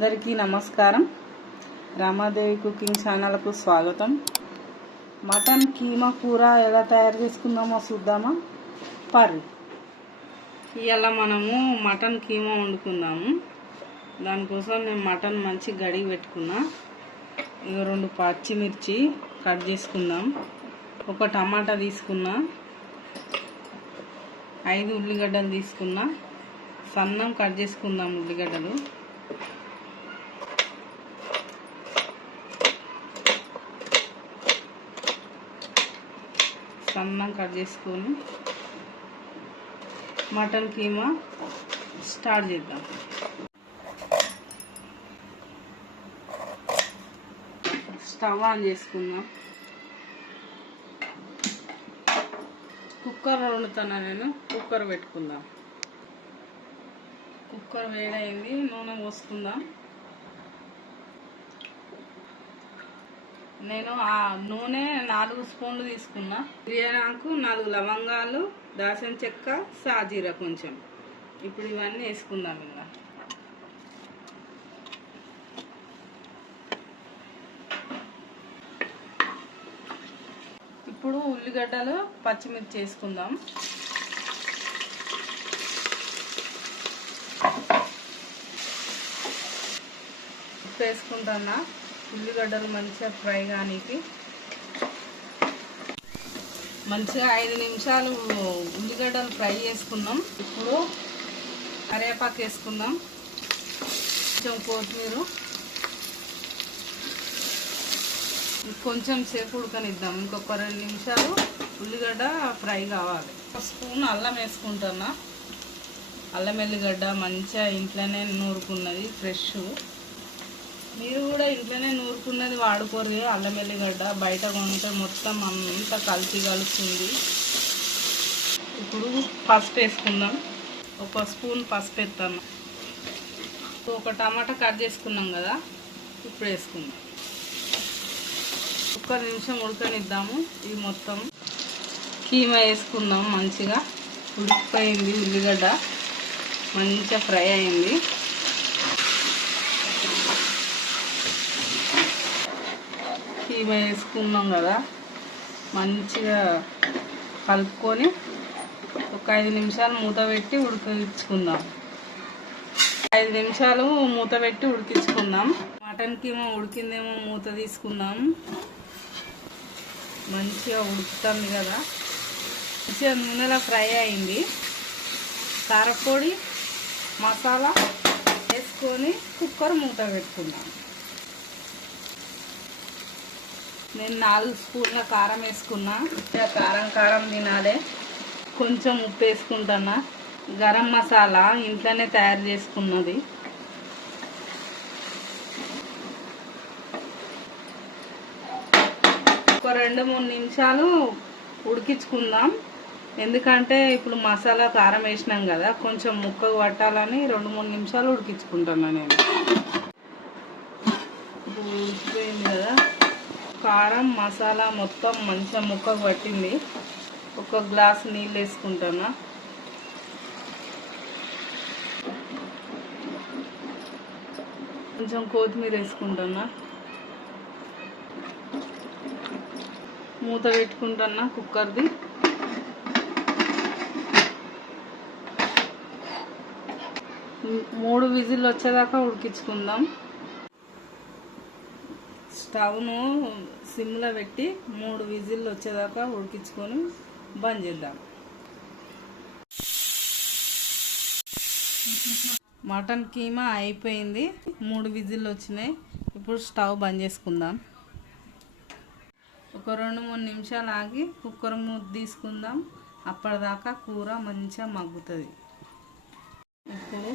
అందరికీ నమస్కారం. రామాదేవి కుకింగ్ ఛానల్కు స్వాగతం. మటన్ కీమా కూర ఎలా తయారు చేసుకుందామో చూద్దామా. పర్రి ఇవాళ మనము మటన్ కీమా వండుకుందాము. దానికోసం నేను మటన్ మంచి గడిగి పెట్టుకున్నా. ఇక 2 పచ్చిమిర్చి కట్ చేసుకుందాం. 1 టమాటా తీసుకున్నా. 5 ఉల్లిగడ్డలు తీసుకున్నా. సన్నం కట్ చేసుకుందాం ఉల్లిగడ్డలు. సన్నం కట్ చేసుకొని మటన్ కీమా స్టార్ట్ చేద్దాం. స్టవ్ ఆన్ చేసుకుందాం. కుక్కర్ వండుతున్నా నేను. కుక్కర్ పెట్టుకుందాం. కుక్కర్ వేడైంది. నూనె పోసుకుందాం. నేను ఆ నూనె 4 స్పూన్లు తీసుకున్నా. బిర్యానీ ఆకు, 4 లవంగాలు, దాల్చిన చెక్క, సాజీరా కొంచెం. ఇప్పుడు ఇవన్నీ వేసుకుందాం. ఇంకా ఇప్పుడు ఉల్లిగడ్డలు, పచ్చిమిర్చి వేసుకుందాం. ఉప్పు వేసుకుంటున్నా. ఉల్లిగడ్డలు మంచిగా ఫ్రై కానీకి మంచిగా 5 నిమిషాలు ఉల్లిగడ్డలు ఫ్రై చేసుకున్నాం. ఇప్పుడు కరివేపాకు వేసుకుందాం. కొంచెం కొత్తిమీర, కొంచెం సేపు ఉడకనిద్దాం. ఇంకొక 2 నిమిషాలు ఉల్లిగడ్డ ఫ్రై కావాలి. 1 స్పూన్ అల్లం వేసుకుంటున్నా. అల్లం ఎల్లిగడ్డ మంచిగా ఇంట్లోనే నూరుకున్నది, ఫ్రెష్. మీరు కూడా ఇంట్లోనే నూరుకున్నది వాడుకోరు. అల్లం ఎల్లిగడ్డ బయట కొంటే మొత్తం అంతా కలుస్తుంది. ఇప్పుడు పసుపు వేసుకుందాం. 1 స్పూన్ పసుపు వేస్తాను. 1 టమాటా కట్ చేసుకున్నాం కదా, ఇప్పుడు వేసుకుందాం. 1 నిమిషం ఉడకనిద్దాము. ఇది మొత్తం కీమా వేసుకుందాం. మంచిగా ఉడికిపోయింది. ఉల్లిగడ్డ మంచిగా ఫ్రై అయింది. కీమా వేసుకున్నాం కదా, మంచిగా కలుపుకొని ఒక 5 నిమిషాలు మూత పెట్టి ఉడికించుకుందాం. 5 నిమిషాలు మూత పెట్టి ఉడికించుకుందాం. మటన్ కీమా ఉడికిందేమో మూత తీసుకుందాం. మంచిగా ఉడుకుతుంది కదా, మంచిగా నూనెలో ఫ్రై అయింది. కారపొడి, మసాలా వేసుకొని కుక్కర్ మూత పెట్టుకుందాం. నేను 4 స్పూన్ల కారం వేసుకున్నా. కారం తినాలి. కొంచెం ఉప్పు వేసుకుంటున్నా. గరం మసాలా ఇంట్లోనే తయారు చేసుకున్నది. ఒక 2-3 నిమిషాలు ఉడికించుకుందాం. ఎందుకంటే ఇప్పుడు మసాలా కారం వేసినాం కదా, కొంచెం ముక్కకు పట్టాలని 2-3 నిమిషాలు ఉడికించుకుంటున్నా నేను. ఇప్పుడు ఉడికిపోయింది కదా, కారం మసాలా మొత్తం మంచిగా ముక్కకు పట్టింది. 1 గ్లాసు నీళ్ళు వేసుకుంటున్నా. కొంచెం కొత్తిమీర వేసుకుంటున్నా. మూత పెట్టుకుంటున్నా కుక్కర్ది. మూడు విజిల్ వచ్చేదాకా ఉడికించుకుందాం. స్టవ్ను సిమ్లో పెట్టి 3 విజిల్లు వచ్చేదాకా ఉడికించుకొని బంద్ చేద్దాం. మటన్ కీమా అయిపోయింది. 3 విజిల్లు వచ్చినాయి. ఇప్పుడు స్టవ్ బంద్ చేసుకుందాం. ఒక 2-3 నిమిషాలు ఆగి కుక్కర్ మూత తీసుకుందాం. అప్పటిదాకా కూర మంచిగా మగ్గుతుంది. ఇప్పుడు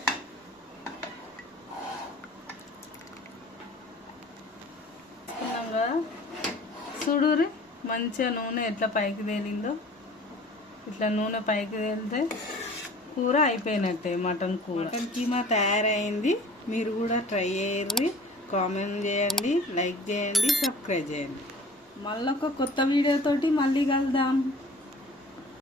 చూడురి మంచిగా నూనె ఎట్లా పైకి తేలిందో. ఇట్లా నూనె పైకి తేలితే కూర అయిపోయినట్టే. మటన్ కీమా తయారైంది. మీరు కూడా ట్రై చేయర్రి. కామెంట్ చేయండి, లైక్ చేయండి, సబ్స్క్రైబ్ చేయండి. మళ్ళొక కొత్త వీడియోతోటి మళ్ళీ కలుద్దాం.